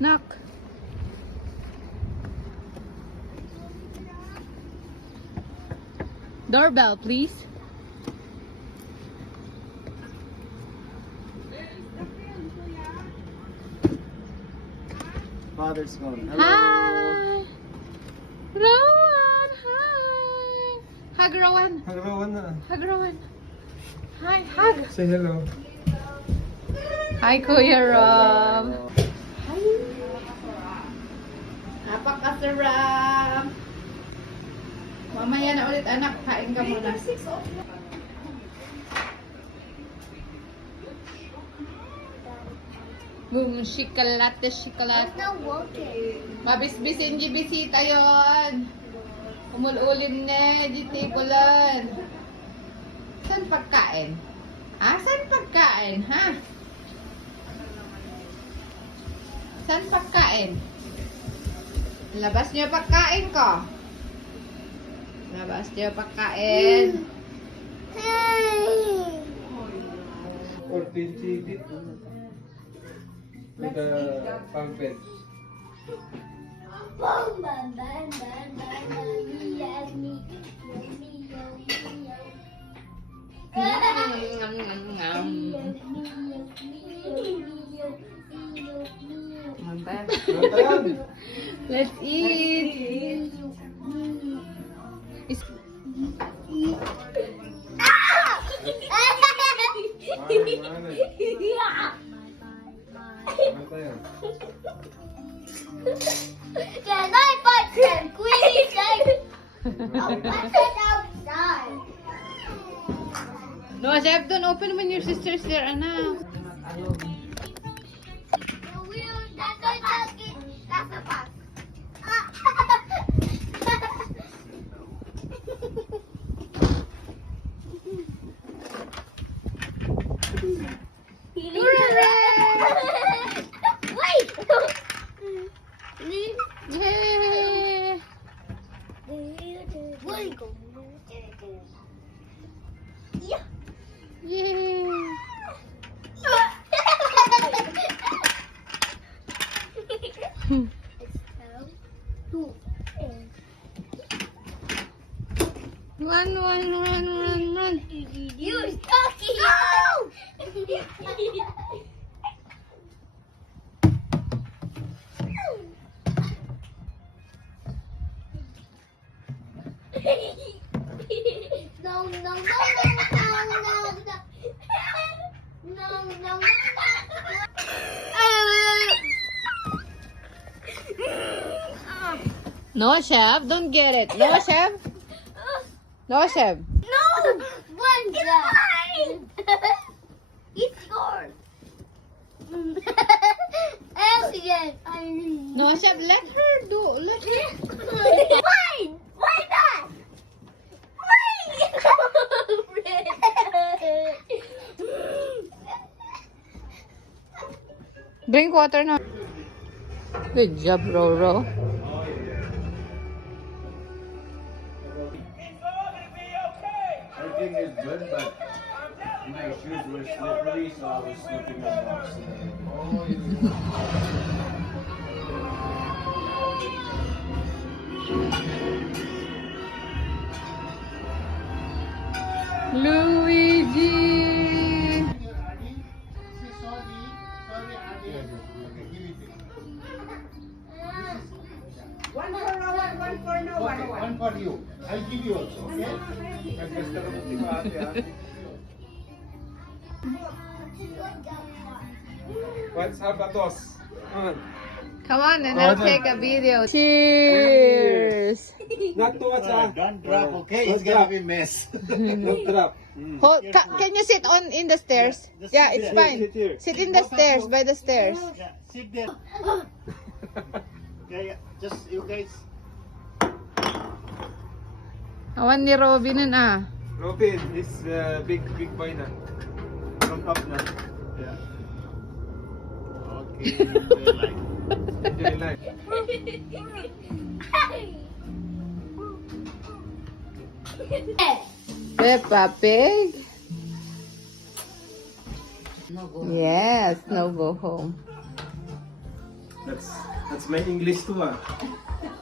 Knock. Doorbell, please. Father's gone. Hello. Hi. Rowan, hi. Hug Rowan. Hello, Rowan. Hug Rowan. Hi, hug. Say hello. Hi, Kuya Rob. Hi. Napakasarap. Mamaya na ulit, anak. Kain ka muna. Shikalate. Mabisbisin di bisita yon. Umululim na di tipulan. Saan pagkain? Ha? Saan pagkain? Ha? Saan pagkain? Labas niyo pagkain ko. Labas niyo pagkain. Or pinchi dip. With the pumpkin. Let's eat. Can I buy some Queenie I'll put it outside. No, Zeb, don't open when your sister's there, anak. That's a box. Wait! Yay! Yeah. Yay! Run. You're talking. No. No. No, Chef, don't get it. No, Chef. No, Chef. No! One mine! It's yours! Alien! No, Chef, let her do. Let her. Mine! Why not? Drink water now. Good job, Roro. Everything is good, but my shoes were slippery, so I was slipping on rocks. Luigi. One for you. I'll give you also, okay? What's up, Atos? Come on, and I'll take a video. Cheers. Not too much, Don't drop, okay? Don't It's gonna drop. be mess. Don't drop. Hold, can you sit on in the stairs? Just Yeah, sit it's there. fine. Sit here. Sit in the stairs, by the stairs. Yeah, sit there. Yeah, just you guys. Awan ni Robin nun ah. Robin, this big boy na. From up na. Yeah. Okay, enjoy life. Enjoy life. Peppa Pig. Yes, no go home. That's my English too ah.